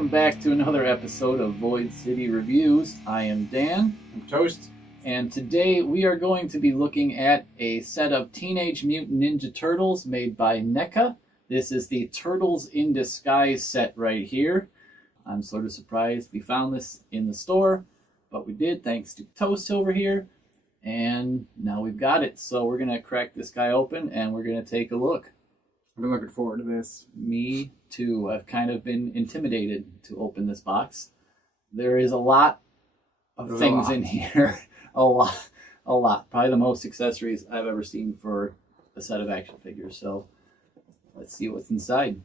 welcome back to another episode of Void City Reviews. I am Dan. I'm Toast. And today we are going to be looking at a set of Teenage Mutant Ninja Turtles made by NECA. This is the Turtles in Disguise set right here. I'm sort of surprised we found this in the store, but we did thanks to Toast over here. And now we've got it. So we're going to crack this guy open and we're going to take a look. I've been looking forward to this. Me too. I've kind of been intimidated to open this box. There is a lot of things in here. A lot. Probably the most accessories I've ever seen for a set of action figures. So let's see what's inside.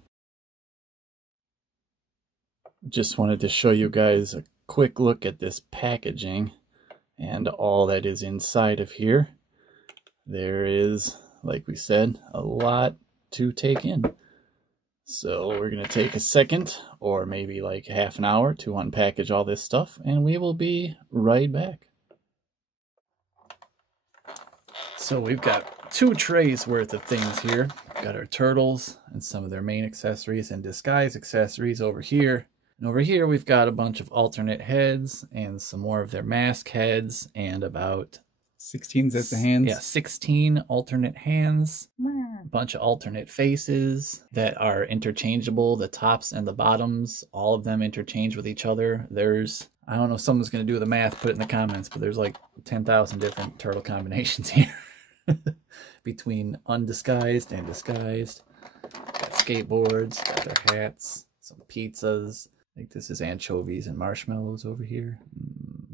Just wanted to show you guys a quick look at this packaging and all that is inside of here. There is, like we said, a lot to take in. So we're going to take a second or maybe like half an hour to unpackage all this stuff, and we will be right back. So we've got 2 trays worth of things here. We've got our turtles and some of their main accessories and disguise accessories over here. And over here we've got a bunch of alternate heads and some more of their mask heads and about 16 sets of hands. Yeah, 16 alternate hands. A bunch of alternate faces that are interchangeable. The tops and the bottoms, all of them interchange with each other. There's, I don't know if someone's going to do the math, put it in the comments, but there's like 10,000 different turtle combinations here. Between undisguised and disguised. Got skateboards, got their hats, some pizzas. I think this is anchovies and marshmallows over here.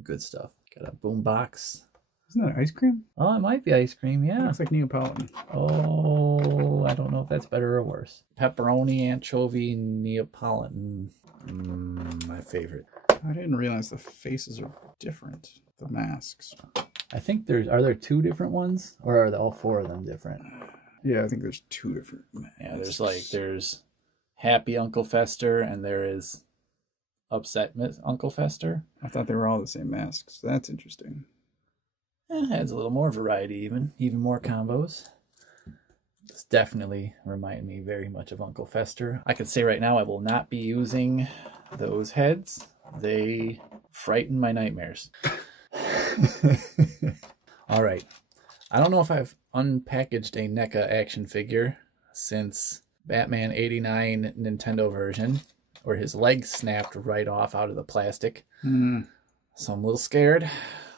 Good stuff. Got a boom box. Isn't that ice cream? Oh, it might be ice cream, yeah. It looks like Neapolitan. Oh, I don't know if that's better or worse. Pepperoni, anchovy, Neapolitan. My favorite. I didn't realize the faces are different. The masks. I think are there 2 different ones? Or are all 4 of them different? Yeah, I think there's 2 different masks. Yeah, there's Happy Uncle Fester and there is Upset Uncle Fester. I thought they were all the same masks. That's interesting. It adds a little more variety even more combos. This definitely remind me very much of Uncle Fester. I can say right now I will not be using those heads. They frighten my nightmares. All right. I don't know if I've unpackaged a NECA action figure since Batman 89 Nintendo version, where his legs snapped right off out of the plastic. So I'm a little scared.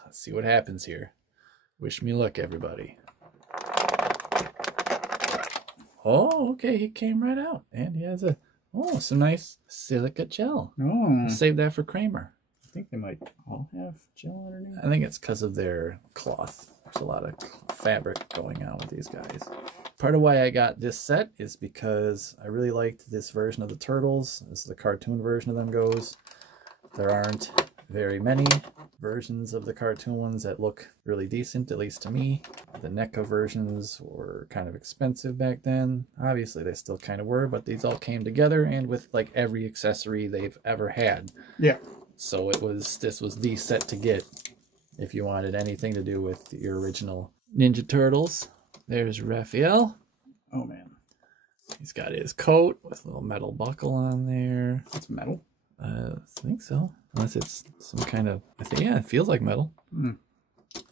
Let's see what happens here. Wish me luck, everybody. Oh, okay, he came right out. And he has some nice silica gel. Oh. I'll save that for Kramer. I think they might all have gel underneath. I think it's because of their cloth. There's a lot of fabric going on with these guys. Part of why I got this set is because I really liked this version of the Turtles. This is the cartoon version of them goes. There aren't very many versions of the cartoon ones that look really decent, at least to me. The NECA versions were kind of expensive back then. Obviously they still kind of were, but these all came together and with like every accessory they've ever had. Yeah. So this was the set to get if you wanted anything to do with your original Ninja Turtles. There's Raphael. Oh man. He's got his coat with a little metal buckle on there. It's metal? I think so. Unless it's some kind of, yeah, it feels like metal.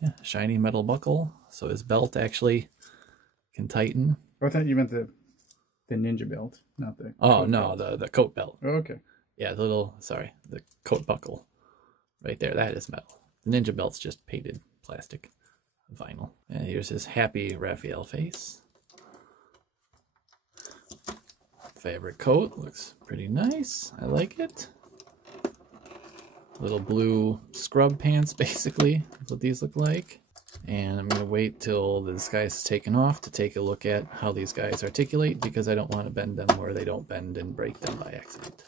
Yeah, shiny metal buckle. So his belt actually can tighten. Oh, I thought you meant the ninja belt, not the Oh, no, the coat belt. Oh, okay. Yeah, the coat buckle right there. That is metal. The ninja belt's just painted plastic vinyl. And here's his happy Raphael face. Fabric coat looks pretty nice. I like it. Little blue scrub pants, basically. That's what these look like. And I'm going to wait till the disguise is taken off to take a look at how these guys articulate, because I don't want to bend them where they don't bend and break them by accident.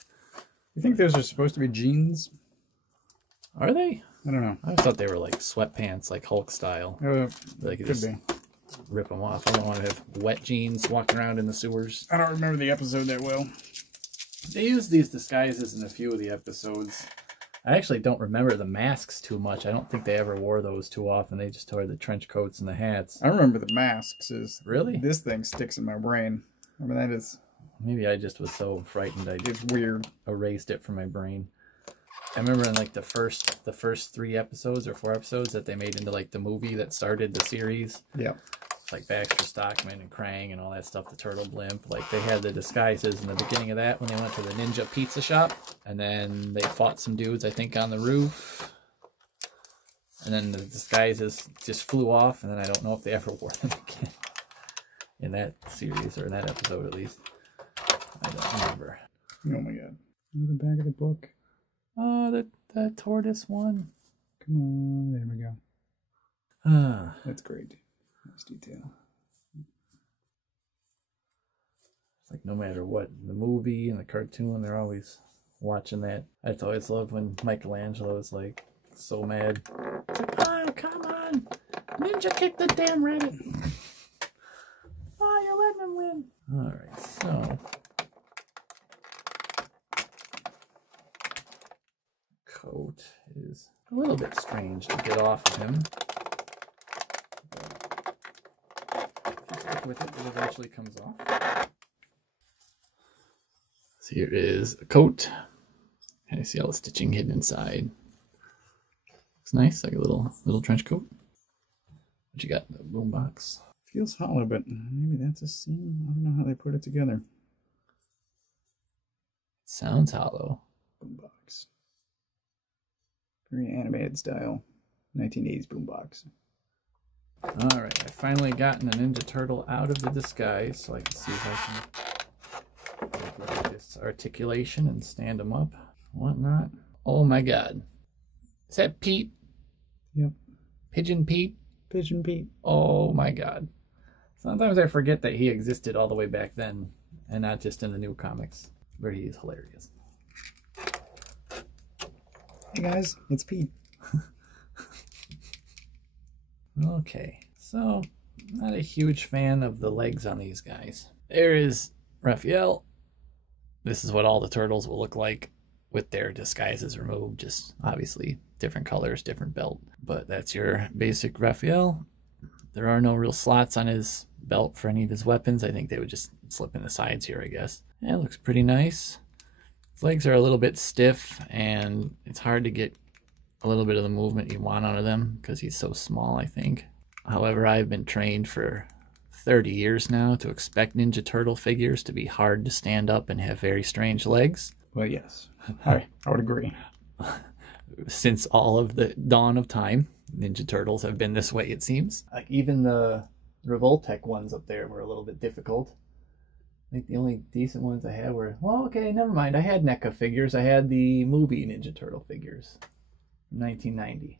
You think those are supposed to be jeans? Are they? I don't know. I thought they were like sweatpants, like Hulk style. Like could just be. Rip them off. I don't want to have wet jeans walking around in the sewers. I don't remember the episode that well. They use these disguises in a few of the episodes. I actually don't remember the masks too much. I don't think they ever wore those too often. They just wore the trench coats and the hats. I remember the masks. Really? This thing sticks in my brain. I mean, that is Maybe I just was so frightened I It's weird. erased it from my brain. I remember in like the first 3 episodes or 4 episodes that they made into like the movie that started the series. Yeah. Like Baxter Stockman and Krang and all that stuff, the Turtle Blimp. Like they had the disguises in the beginning of that when they went to the Ninja Pizza Shop. And then they fought some dudes, I think, on the roof. And then the disguises just flew off. And then I don't know if they ever wore them again. In that series, or in that episode at least. I don't remember. Oh my god. Look at the back of the book. Oh, the tortoise one. Come on, there we go. Ah, That's great. Nice detail. it's like no matter what, the movie and the cartoon, they're always watching that. I always loved when Michelangelo was like so mad. It's like, oh, come on. Ninja kick the damn rabbit. Oh, you're letting him win. Alright, so coat is a little bit strange to get off of him. But with it, it eventually comes off. So here is a coat. And I see all the stitching hidden inside. Looks nice, like a little trench coat. What you got in the boom box? Feels hollow, but maybe that's a seam. I don't know how they put it together. Sounds hollow. Boombox. Very animated style. 1980s boombox. Alright, I've finally gotten a Ninja Turtle out of the disguise, so I can see if I can take a look at this articulation and stand them up, whatnot. Oh my god. Is that Pete? Yep. Pigeon Pete? Pigeon Pete. Oh my god. Sometimes I forget that he existed all the way back then, and not just in the new comics, where he is hilarious. Hey guys, it's Pete. Okay, so not a huge fan of the legs on these guys. There is Raphael. This is what all the turtles will look like with their disguises removed. Just obviously different colors, different belt. But that's your basic Raphael. There are no real slots on his belt for any of his weapons. I think they would just slip in the sides here, I guess. Yeah, it looks pretty nice. His legs are a little bit stiff, and it's hard to get a little bit of the movement you want out of them because he's so small, I think. However, I've been trained for 30 years now to expect Ninja Turtle figures to be hard to stand up and have very strange legs. Well, yes. I would agree. Since all of the dawn of time, Ninja Turtles have been this way, it seems. Like even the Revoltech ones up there were a little bit difficult. I think the only decent ones I had were, well, okay, never mind. I had NECA figures. I had the movie Ninja Turtle figures. 1990.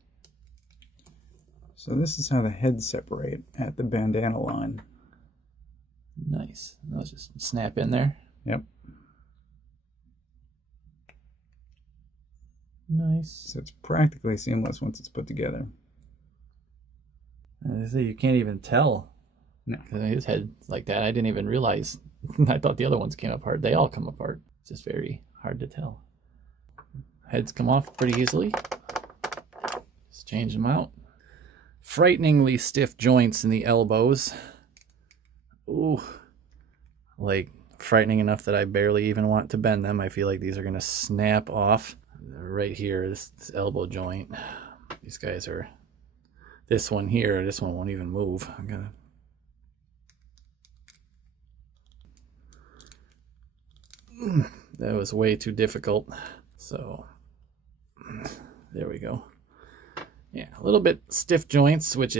So this is how the heads separate at the bandana line. Nice. Those just snap in there. Yep. Nice. So it's practically seamless once it's put together. As I say, you can't even tell. No. His head like that, I didn't even realize. I thought the other ones came apart. They all come apart. It's just very hard to tell. Heads come off pretty easily. Just change them out. Frighteningly stiff joints in the elbows. Ooh. Like, frightening enough that I barely even want to bend them. I feel like these are going to snap off. Right here, this elbow joint. These guys are... This one here, this one won't even move. I'm going to... That was way too difficult. So, there we go. Yeah, a little bit stiff joints, which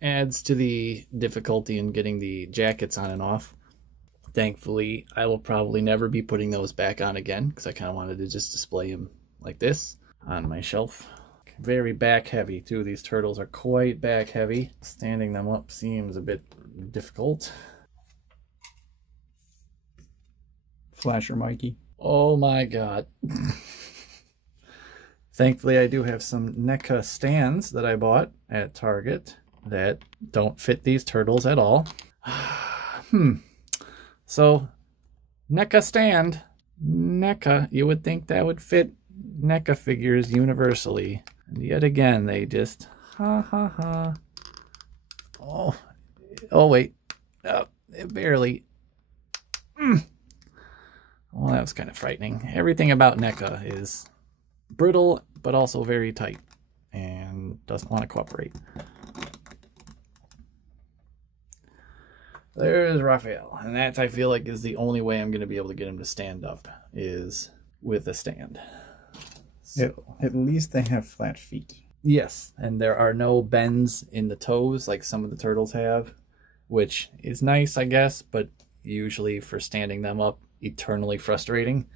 adds to the difficulty in getting the jackets on and off. Thankfully, I will probably never be putting those back on again, because I kind of wanted to just display them like this on my shelf. Very back heavy, too. These turtles are quite back heavy. Standing them up seems a bit difficult. Flasher Mikey. Oh my god. Thankfully, I do have some NECA stands that I bought at Target that don't fit these turtles at all. So, NECA stand. NECA, you would think that would fit NECA figures universally. And yet again, they just, ha. Oh wait. Oh, it barely. Well, that was kind of frightening. Everything about NECA is brittle, but also very tight and doesn't want to cooperate. There's Raphael, and that I feel like is the only way I'm going to be able to get him to stand up is with a stand. So, at least they have flat feet. Yes, and there are no bends in the toes like some of the turtles have, which is nice, I guess, but usually for standing them up, eternally frustrating.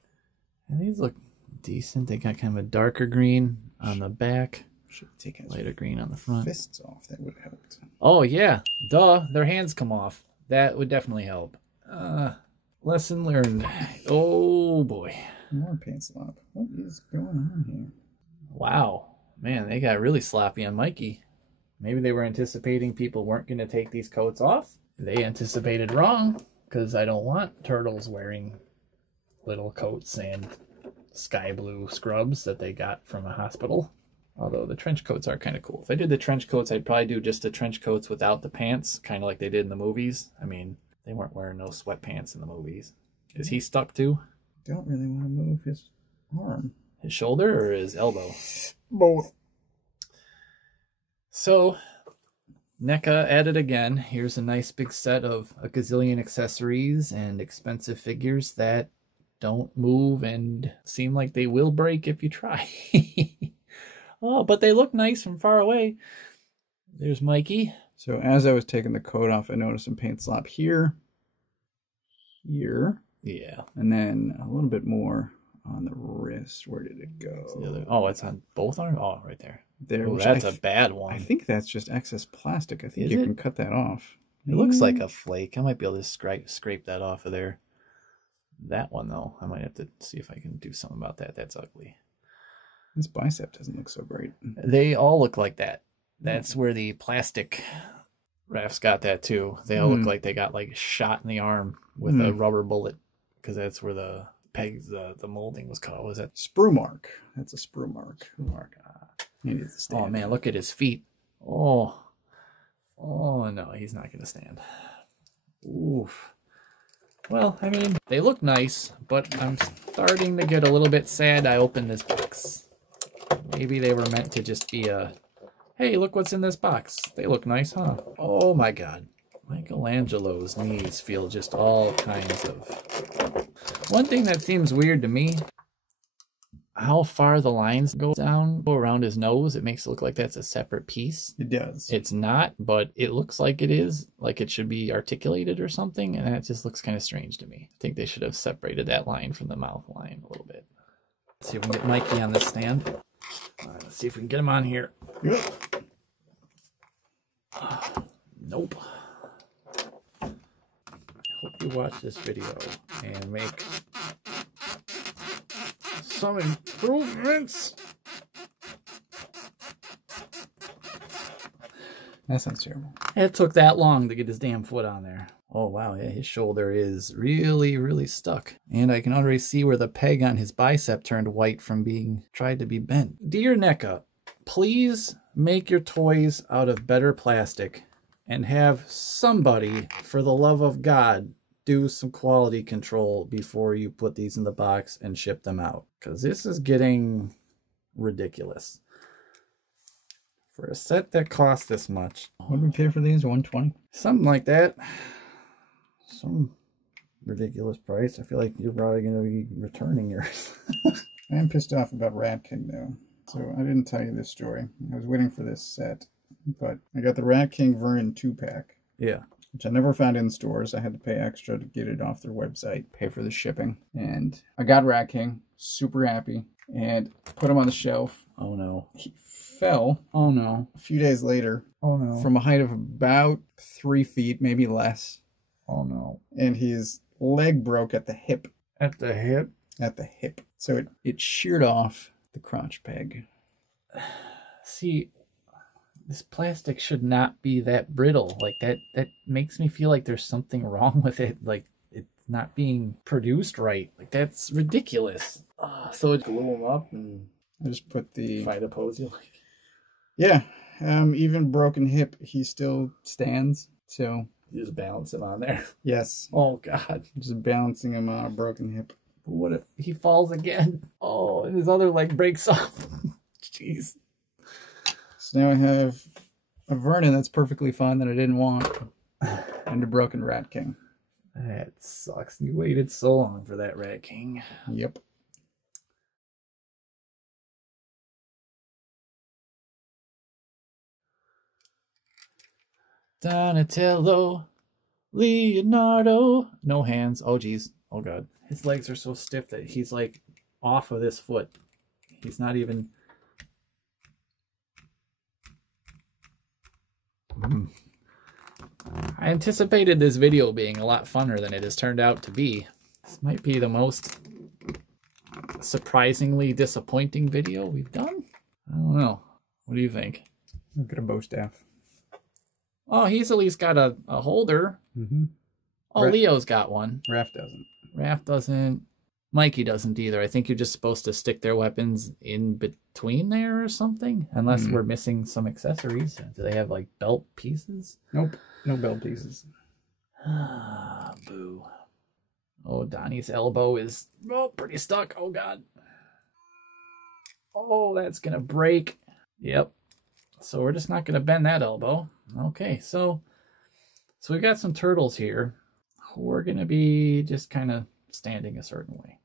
And these look decent. They got kind of a darker green on the back, should take his lighter green on the front. Fists off, that would have helped. Oh yeah, duh, their hands come off. That would definitely help. Lesson learned. Oh boy. More paint slop. What is going on here? Wow. Man, they got really sloppy on Mikey. Maybe they were anticipating people weren't going to take these coats off. They anticipated wrong, because I don't want turtles wearing little coats and sky blue scrubs that they got from a hospital. Although the trench coats are kind of cool. If I did the trench coats, I'd probably do just the trench coats without the pants, kind of like they did in the movies. I mean, they weren't wearing no sweatpants in the movies. Is he stuck too? Don't really want to move his arm. His shoulder or his elbow? Both. So, NECA at it again. Here's a nice big set of a gazillion accessories and expensive figures that don't move and seem like they will break if you try. Oh, but they look nice from far away. There's Mikey. So as I was taking the coat off, I noticed some paint slop here, here, yeah, and then a little bit more on the wrist. Where did it go? Oh, it's on both arms? Oh, right there. There. Oh, that's a bad one. I think that's just excess plastic. I think you can cut that off. It looks like a flake. I might be able to scrape that off of there. That one, though, I might have to see if I can do something about that. That's ugly. This bicep doesn't look so great. They all look like that. That's where the plastic Raph's got that too. They all look like they got like shot in the arm with a rubber bullet, because that's where the pegs, the molding was called. Was that sprue mark? That's a sprue mark. Sprue mark. He needs to stand. Oh man, look at his feet. Oh no, he's not gonna stand. Oof. Well, I mean, they look nice, but I'm starting to get a little bit sad I opened this box. Maybe they were meant to just be a, hey, look what's in this box. They look nice, huh? Oh my God. Michelangelo's knees feel just all kinds of... One thing that seems weird to me, how far the lines go around his nose. It makes it look like that's a separate piece. It does. It's not, but it looks like it is. Like it should be articulated or something, and that just looks kind of strange to me. I think they should have separated that line from the mouth line a little bit. Let's see if we can get Mikey on this stand. All right, let's see if we can get him on here. Yep. Nope. I hope you watch this video and make some improvements. That sounds terrible. It took that long to get his damn foot on there. Oh wow, yeah, his shoulder is really, really stuck. And I can already see where the peg on his bicep turned white from being tried to be bent. Dear NECA, please make your toys out of better plastic and have somebody, for the love of God, do some quality control before you put these in the box and ship them out. Because this is getting ridiculous. For a set that costs this much. What did we pay for these? $120? Something like that. Some ridiculous price. I feel like you're probably going to be returning yours. I am pissed off about Rat King, though. So I didn't tell you this story. I was waiting for this set. But I got the Rat King Vernon 2-pack. Yeah. Which I never found in stores. I had to pay extra to get it off their website. Pay for the shipping. And I got Rat King. Super happy. And put him on the shelf. Oh no. He fell. Oh no. A few days later. Oh no. From a height of about 3 feet, maybe less. Oh no. And his leg broke at the hip. At the hip? At the hip. So it sheared off the crotch peg. See, this plastic should not be that brittle. Like that makes me feel like there's something wrong with it. Like it's not being produced right. Like that's ridiculous. So it glue them up and I just put the... Try to pose you like... Yeah. Even broken hip, he still stands. So... You just balance him on there. Yes. Oh, God. Just balancing him on a broken hip. What if he falls again? Oh, and his other leg breaks off. Jeez. So now I have a Vernon that's perfectly fine that I didn't want, and a broken Rat King. That sucks. You waited so long for that Rat King. Yep. Donatello, Leonardo. No hands. Oh, geez. Oh, God. His legs are so stiff that he's like off of this foot. He's not even... I anticipated this video being a lot funner than it has turned out to be. This might be the most surprisingly disappointing video we've done. I don't know. What do you think? Look at a bow staff. Oh, he's at least got a holder. Mm-hmm. Oh, Leo's got one. Raph doesn't. Raph doesn't. Mikey doesn't either. I think you're just supposed to stick their weapons in between there or something. Unless we're missing some accessories. Do they have like belt pieces? Nope. No belt pieces. Boo. Oh, Donnie's elbow is pretty stuck. Oh, God. Oh, that's going to break. Yep. So we're just not going to bend that elbow. Okay, so we've got some turtles here. We're going to be just kind of standing a certain way.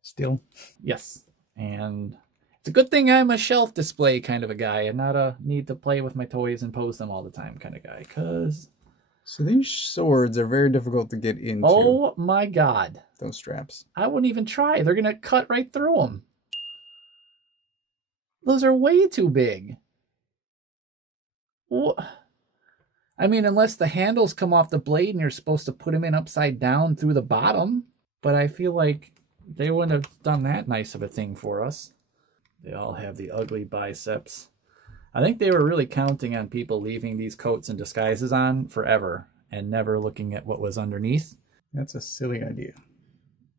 Still? Yes. And it's a good thing I'm a shelf display kind of a guy and not a need to play with my toys and pose them all the time kind of guy. Because... So these swords are very difficult to get into. Oh, my God. Those straps. I wouldn't even try. They're going to cut right through them. Those are way too big. What? I mean, unless the handles come off the blade and you're supposed to put them in upside down through the bottom. But I feel like they wouldn't have done that nice of a thing for us. They all have the ugly biceps. I think they were really counting on people leaving these coats and disguises on forever and never looking at what was underneath. That's a silly idea.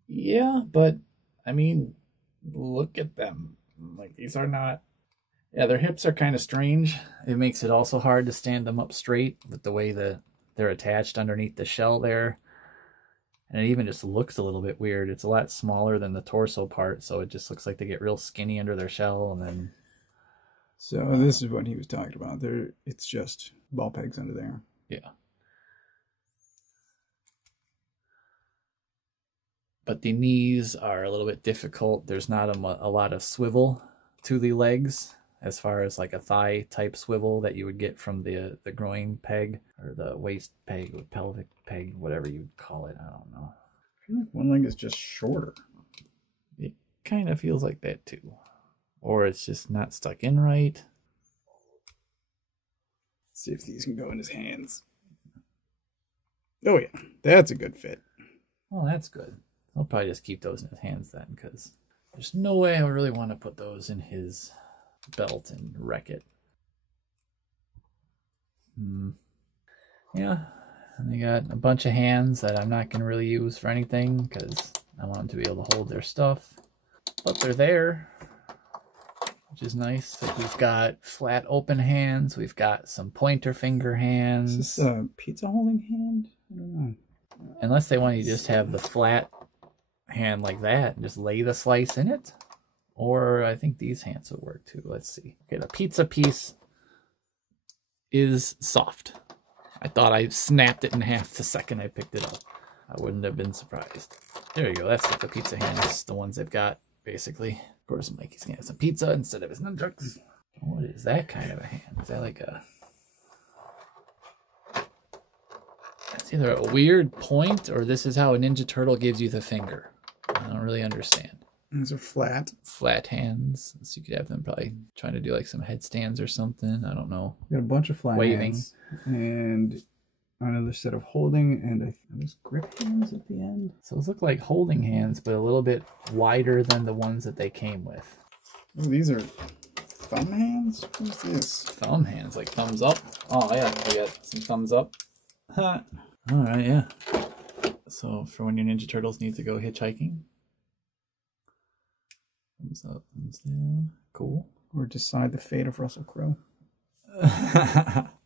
Yeah, but, I mean, look at them. Like, these are not... Yeah, their hips are kind of strange. It makes it also hard to stand them up straight with the way that they're attached underneath the shell there. And it even just looks a little bit weird. It's a lot smaller than the torso part, so it just looks like they get real skinny under their shell, and then... So this is what he was talking about. It's just ball pegs under there. Yeah. But the knees are a little bit difficult. There's not a lot of swivel to the legs, as far as like a thigh type swivel that you would get from the groin peg or the waist peg or pelvic peg, whatever you call it. I don't know. I feel like one leg is just shorter. It kind of feels like that too. Or it's just not stuck in right. Let's see if these can go in his hands. Oh yeah, that's a good fit. Oh, that's good. I'll probably just keep those in his hands then, because there's no way I really want to put those in his belt and wreck it. Yeah, and they got a bunch of hands that I'm not going to really use for anything, because I want them to be able to hold their stuff. But they're there, which is nice. Like, we've got flat open hands. We've got some pointer finger hands. Is this a pizza holding hand? I don't know. Unless they want you to just have the flat hand like that and just lay the slice in it. Or I think these hands would work too. Let's see. Okay, the pizza piece is soft. I thought I snapped it in half the second I picked it up. I wouldn't have been surprised. There you go. That's like the pizza hands, the ones they've got, basically. Of course, Mikey's gonna have some pizza instead of his nunchucks. What is that kind of a hand? Is that like a... It's either a weird point or this is how a Ninja Turtle gives you the finger. I don't really understand. These are flat. Flat hands. So you could have them probably trying to do like some headstands or something. I don't know. We got a bunch of flat waving hands and another set of holding and there's grip hands at the end. So those look like holding hands, but a little bit wider than the ones that they came with. Oh, these are thumb hands? What's this? Thumb hands, like thumbs up. Oh yeah, I got some thumbs up. All right, yeah. So for when your Ninja Turtles need to go hitchhiking. Thumbs up, thumbs down. Cool. Or decide the fate of Russell Crowe.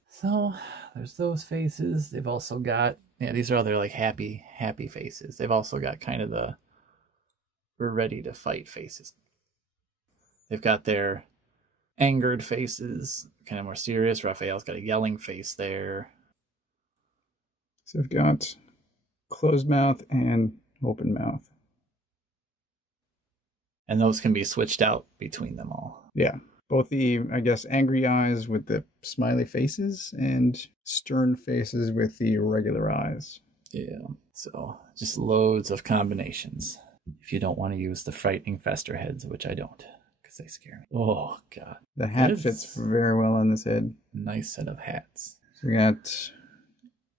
So there's those faces. They've also got, yeah, these are other like happy faces. They've also got kind of the we're ready to fight faces. They've got their angered faces, kind of more serious. Raphael's got a yelling face there. So I've got closed mouth and open mouth. And those can be switched out between them all. Yeah. Both the, I guess, angry eyes with the smiley faces and stern faces with the regular eyes. Yeah. So just loads of combinations. If you don't want to use the frightening fester heads, which I don't, because they scare me. Oh, God. The hat fits very well on this head. Nice set of hats. So we got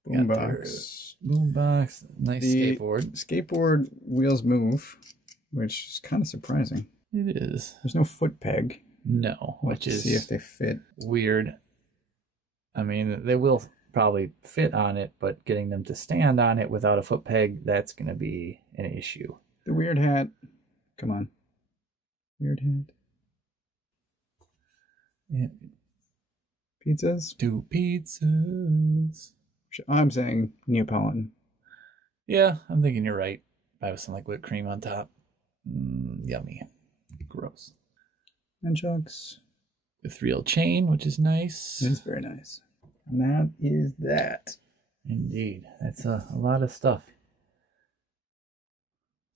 boombox. Boombox. Nice skateboard. Skateboard wheels move, which is kind of surprising. It is. There's no foot peg. No, which is see if they fit. Weird. I mean, they will probably fit on it, but getting them to stand on it without a foot peg, that's going to be an issue. The weird hat. Come on. Weird hat. Yeah. Pizzas? 2 pizzas. I'm saying Neapolitan. Yeah, I'm thinking you're right. I have some like whipped cream on top. Yummy. Gross. Nunchucks. With real chain, which is nice. It's very nice. And that is that. Indeed. That's a lot of stuff.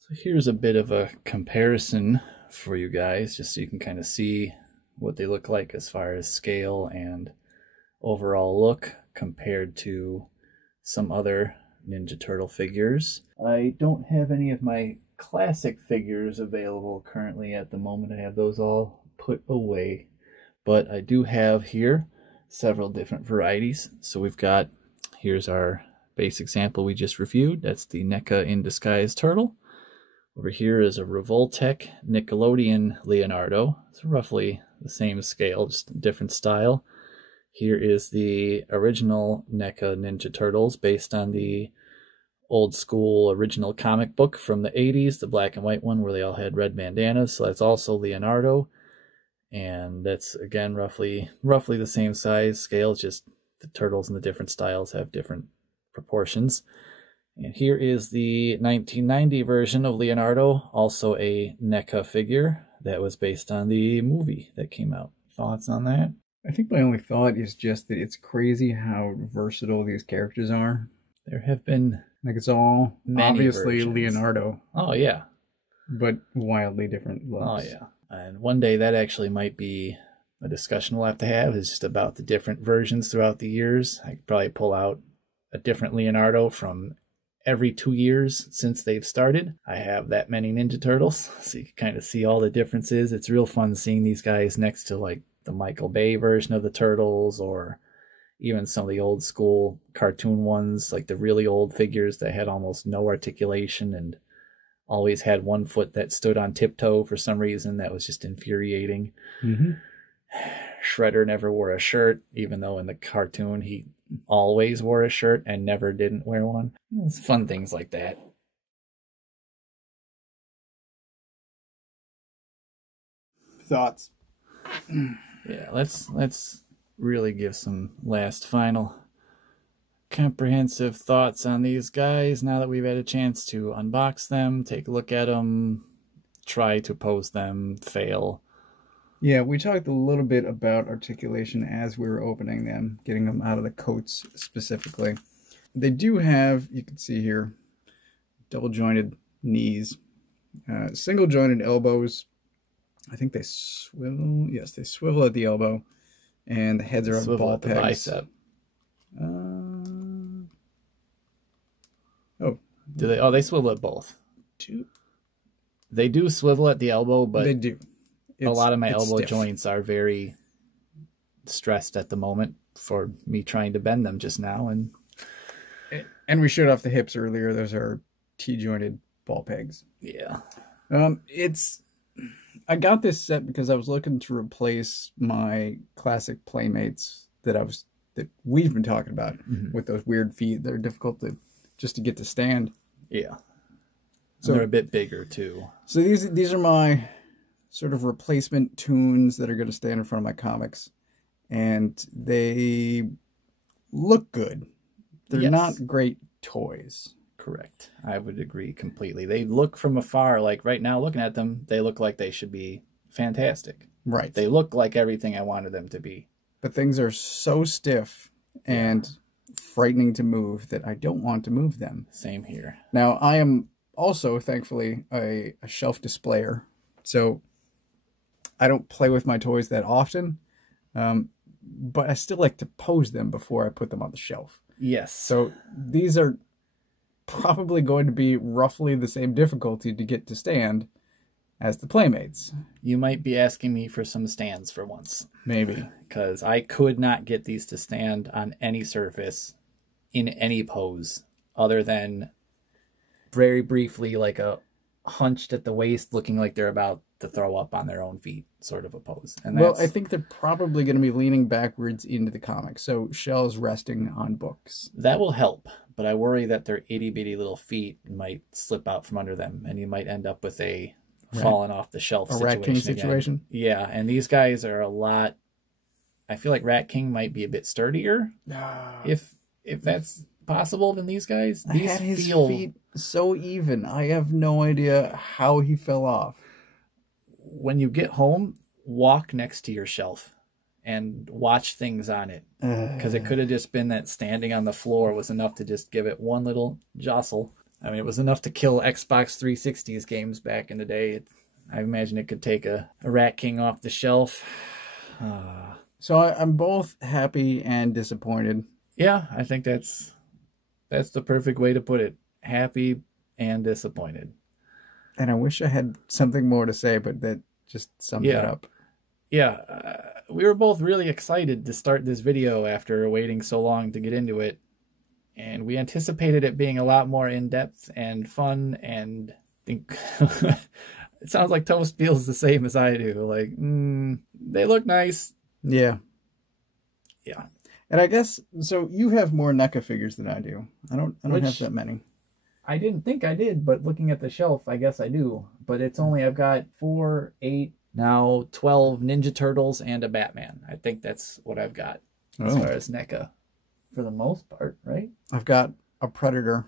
So here's a bit of a comparison for you guys, just so you can kind of see what they look like as far as scale and overall look compared to some other Ninja Turtle figures. I don't have any of my classic figures available currently at the moment. I have those all put away, but I do have here several different varieties. So we've got, here's our base example we just reviewed. That's the NECA in Disguise Turtle. Over here is a Revoltech Nickelodeon Leonardo. It's roughly the same scale, just a different style. Here is the original NECA Ninja Turtles based on the old school original comic book from the 80s, the black and white one where they all had red bandanas. So that's also Leonardo. And that's, again, roughly the same size scale, just the turtles and the different styles have different proportions. And here is the 1990 version of Leonardo, also a NECA figure that was based on the movie that came out. Thoughts on that? I think my only thought is just that it's crazy how versatile these characters are. There have been like it's all obviously versions. Leonardo. Oh, yeah. But wildly different looks. Oh, yeah. And one day that actually might be a discussion we'll have to have, is just about the different versions throughout the years. I could probably pull out a different Leonardo from every 2 years since they've started. I have that many Ninja Turtles, so you can kind of see all the differences. It's real fun seeing these guys next to like the Michael Bay version of the Turtles, or even some of the old school cartoon ones, like the really old figures that had almost no articulation and always had one foot that stood on tiptoe for some reason. That was just infuriating. Mm-hmm. Shredder never wore a shirt, even though in the cartoon he always wore a shirt and never didn't wear one. It's fun things like that. Thoughts? Yeah, let's really give some last final comprehensive thoughts on these guys now that we've had a chance to unbox them, take a look at them, try to pose them, fail. Yeah, we talked a little bit about articulation as we were opening them, getting them out of the coats specifically. They do have, you can see here, double jointed knees, single jointed elbows. I think they swivel. Yes, they swivel at the elbow, and the heads are on ball pegs. The bicep. Do they? Oh, they swivel at both. They do swivel at the elbow, but they do. A lot of my elbow stiff. joints are very stressed at the moment for me trying to bend them just now. And we showed off the hips earlier. Those are T-jointed ball pegs. Yeah. I got this set because I was looking to replace my classic Playmates that we've been talking about, with those weird feet. They're difficult to get to stand. Yeah. So they're a bit bigger too. So these are my sort of replacement tunes that are going to stand in front of my comics, and they look good. They're not great toys. Correct. I would agree completely. They look from afar, like right now looking at them, they look like they should be fantastic. Right. They look like everything I wanted them to be. But things are so stiff and frightening to move that I don't want to move them. Same here. Now, I am also, thankfully, a shelf displayer. So I don't play with my toys that often, but I still like to pose them before I put them on the shelf. Yes. So these are probably going to be roughly the same difficulty to get to stand as the Playmates. You might be asking me for some stands for once. Maybe. Because I could not get these to stand on any surface in any pose other than very briefly like a hunched at the waist looking like they're about to throw up on their own feet sort of a pose. And well, I think they're probably going to be leaning backwards into the comic, so shells resting on books. That will help, but I worry that their itty-bitty little feet might slip out from under them, and you might end up with a falling off the shelf Rat King situation. Yeah, and these guys are a lot. I feel like Rat King might be a bit sturdier, if that's possible, than these guys. These had his feet so even. I have no idea how he fell off. When you get home, walk next to your shelf and watch things on it, because it could have just been that standing on the floor was enough to just give it one little jostle. I mean, it was enough to kill Xbox 360's games back in the day. I imagine it could take a Rat King off the shelf. So I'm both happy and disappointed. Yeah, I think that's the perfect way to put it. Happy and disappointed. And I wish I had something more to say, but that just sums it up. Yeah, we were both really excited to start this video after waiting so long to get into it. And we anticipated it being a lot more in-depth and fun, and think it sounds like Toast feels the same as I do. Like, they look nice. Yeah. Yeah. And I guess, so you have more NECA figures than I do. I don't have that many. I didn't think I did, but looking at the shelf, I guess I do. But it's only, I've got 4, 8, now 12 Ninja Turtles and a Batman. I think that's what I've got as far as NECA. For the most part, right? I've got a Predator.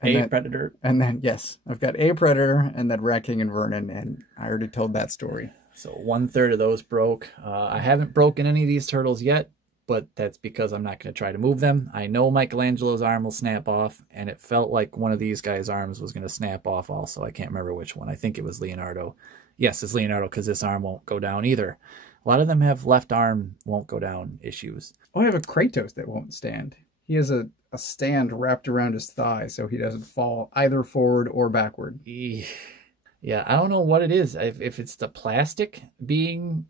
Predator. And then, yes, I've got a Predator and then Rat King and Vernon, and I already told that story. So 1/3 of those broke. I haven't broken any of these turtles yet, but that's because I'm not going to try to move them. I know Michelangelo's arm will snap off, and it felt like one of these guys' arms was going to snap off also. I can't remember which one. I think it was Leonardo. Yes, it's Leonardo, because this arm won't go down either. A lot of them have left arm won't go down issues. Oh, I have a Kratos that won't stand. He has a stand wrapped around his thigh so he doesn't fall either forward or backward. Yeah, I don't know what it is. If it's the plastic being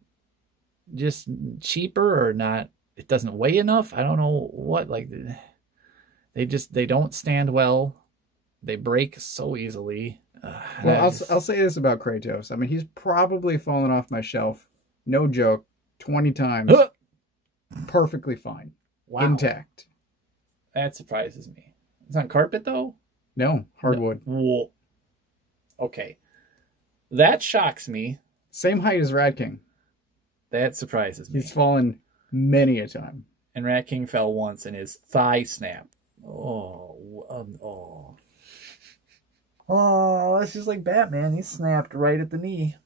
just cheaper or not, it doesn't weigh enough. I don't know what. Like, they don't stand well. They break so easily. Well, I'll say this about Kratos. I mean, he's probably fallen off my shelf, no joke, 20 times. Perfectly fine. Wow. Intact. That surprises me. It's on carpet, though? No, hardwood. No. Okay. That shocks me. Same height as Rat King. That surprises me. He's fallen many a time. And Rat King fell once and his thigh snapped. Oh, that's just like Batman. He snapped right at the knee.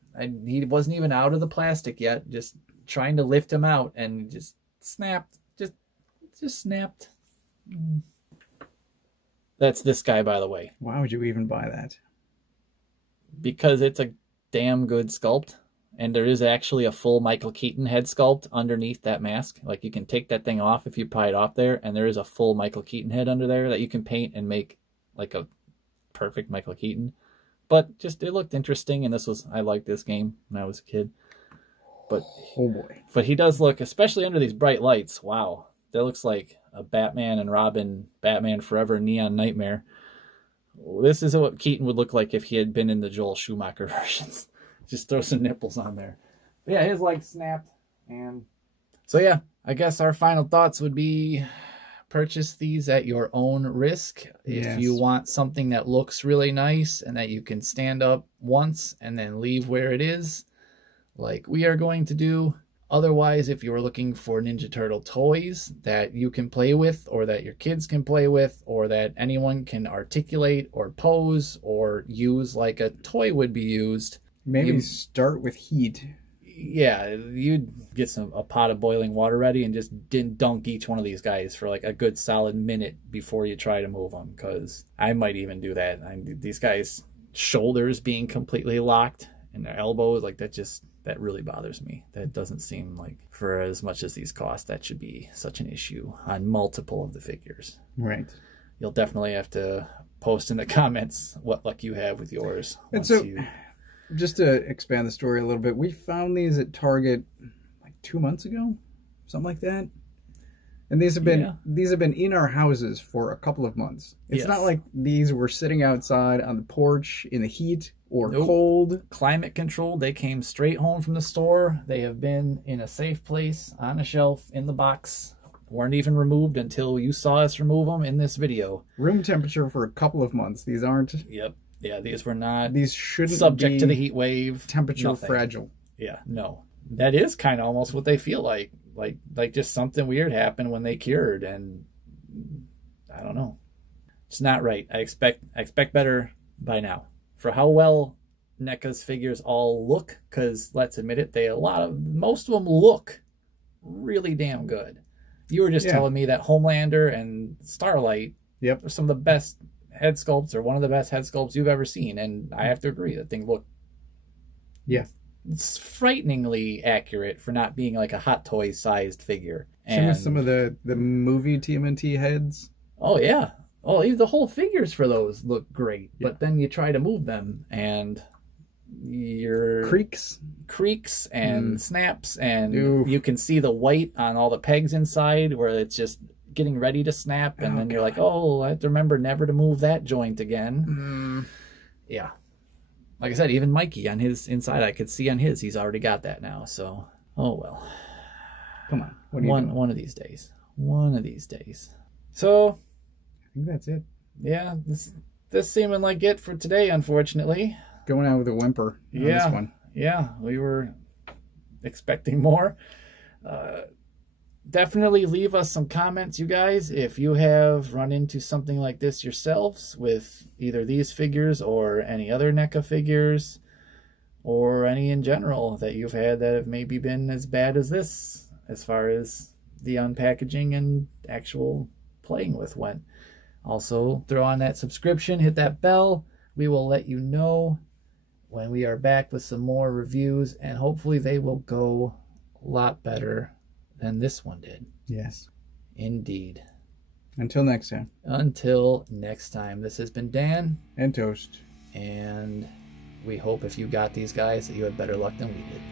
He wasn't even out of the plastic yet. Just trying to lift him out and just snapped. Just snapped. That's this guy, by the way. Why would you even buy that? Because it's a damn good sculpt. And there is actually a full Michael Keaton head sculpt underneath that mask. Like, you can take that thing off if you pry it off there, and there is a full Michael Keaton head under there that you can paint and make like a perfect Michael Keaton. But just, it looked interesting, and I liked this game when I was a kid. But oh boy. But he does look, especially under these bright lights, wow. That looks like a Batman and Robin, Batman Forever Neon Nightmare. This is what Keaton would look like if he had been in the Joel Schumacher versions. Just throw some nipples on there. But yeah, his leg snapped. And so yeah, I guess our final thoughts would be purchase these at your own risk. Yes. If you want something that looks really nice and that you can stand up once and then leave where it is, like we are going to do, Otherwise, if you were looking for Ninja Turtle toys that you can play with, or that your kids can play with, or that anyone can articulate or pose or use like a toy would be used, maybe start with heat. Yeah, you'd get a pot of boiling water ready and just dunk each one of these guys for like a good solid minute before you try to move them, because I might even do that. These guys' shoulders being completely locked and their elbows, like that really bothers me. That doesn't seem like, for as much as these cost, that should be such an issue on multiple of the figures. Right. You'll definitely have to post in the comments what luck you have with yours. And so, just to expand the story a little bit, we found these at Target like 2 months ago, something like that. And these have been in our houses for a couple of months. It's not like these were sitting outside on the porch in the heat or cold. Climate controlled. They came straight home from the store. They have been in a safe place on a shelf in the box. Weren't even removed until you saw us remove them in this video. Room temperature for a couple of months. These aren't. Yep. Yeah, these were not. These shouldn't subject be to the heat wave. Temperature fragile. Yeah, no. That is kind of almost what they feel like. Like just something weird happened when they cured, and I don't know. It's not right. I expect better by now. For how well NECA's figures all look, because let's admit it, most of them look really damn good. You were just telling me that Homelander and Starlight are some of the best head sculpts, or one of the best head sculpts you've ever seen, and I have to agree that things look it's frighteningly accurate for not being like a Hot Toy sized figure. And some of the movie TMNT heads. Oh yeah. Oh, the whole figures for those look great, but then you try to move them and your creaks and snaps, and you can see the white on all the pegs inside where it's just getting ready to snap, and then you're like, oh, I have to remember never to move that joint again. Yeah. Like I said, even Mikey on his inside, I could see on his, he's already got that now. So, oh well. Come on. What are you doing? One of these days. One of these days. So, I think that's it. Yeah, this seeming like it for today, unfortunately. Going out with a whimper on this one. Yeah, we were expecting more. Definitely leave us some comments, you guys, if you have run into something like this yourselves with either these figures or any other NECA figures, or any in general that you've had that have maybe been as bad as this, as far as the unpackaging and actual playing with went. Also, throw on that subscription, hit that bell. We will let you know when we are back with some more reviews, and hopefully they will go a lot better than this one did. Yes. Indeed. Until next time. Until next time. This has been Dan. And Toast. And we hope if you got these guys that you had better luck than we did.